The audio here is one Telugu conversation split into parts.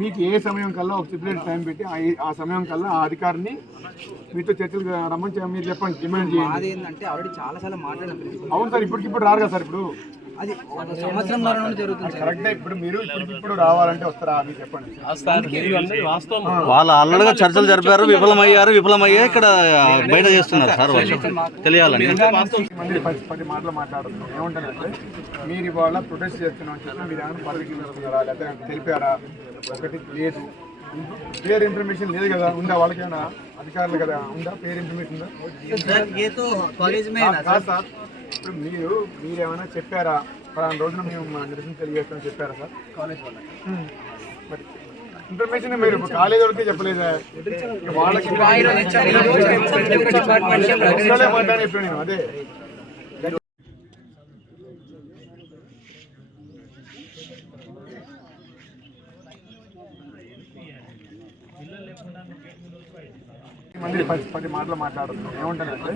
మీకు ఏ సమయం కల్లా ఒక స్టిపులేట్ టైం పెట్టి ఆ సమయం కల్లా ఆ అధికారిని మీతో చర్చలు రమ్మని మీరు చెప్పండి, డిమాండ్ చేయండి. అవును సార్, ఇప్పుడు రారు కదా సార్. ఇప్పుడు అది సంవత్సరం జరుగుతుంది కరెక్టే. ఇప్పుడు మీరు ఇప్పుడు రావాలంటే వస్తారా అది చెప్పండి. వాళ్ళ ఆల్రెడీగా చర్చలు జరిపారు, విఫలమయ్యే ఇక్కడ బయట చేస్తున్నారు సార్. వాళ్ళు తెలియాలని 10 మాటలు మాట్లాడుతున్నాం. ఏమంటారంటే మీరు ఇవాళ ప్రొటెస్ట్ చేస్తున్నాం చెప్పి మీరు ఏమైనా పర్మిషన్ తీసుకున్నారా లేకపోతే తెలిపారా? ఒకటి లేదు, క్లియర్ ఇన్ఫర్మేషన్ లేదు కదా. ఉందా వాళ్ళకేమైనా అధికారులు కదా, ఉందా పేరు ఇన్ఫర్మేషన్ ఉందా? సార్ ఇప్పుడు మీరేమైనా చెప్పారా? పలానా రోజున మేము నిరసన తెలియజేస్తామని చెప్పారా సార్ కాలేజ్ వాళ్ళకి? మరి ఇన్ఫర్మేషన్ మీరు కాలేజ్ వాళ్ళకి చెప్పలేదా? వాళ్ళకి మాట్లాడే నేను అదే మంది 10 మాటలు మాట్లాడుతున్నాం. ఏమంటారంటే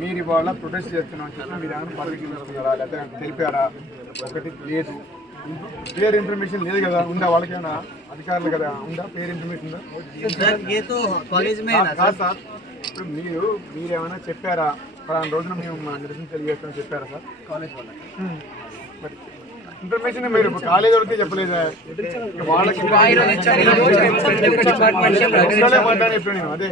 మీరు ఇవాళ ప్రొటెస్ట్ చేస్తున్నాం చెప్పి మీరు ఏమైనా పర్మిషన్ తీసుకున్నారా లేకపోతే తెలిపారా? ఒకటి లేదు, క్లియర్ ఇన్ఫర్మేషన్ లేదు కదా. ఉందా వాళ్ళకేమైనా అధికారులు కదా, ఉందా పేరు ఇన్ఫర్మేషన్ ఉందా? సార్ ఇప్పుడు మీరేమైనా చెప్పారా? పలానా రోజున మేము నిరసన తెలియజేస్తామని చెప్పారా సార్ కాలేజ్ వాళ్ళకి? మరి ఇన్ఫర్మేషన్ మీరు కాలేజ్ వాళ్ళకి చెప్పలేదా? వాళ్ళకి మాట్లాడే నేను అదే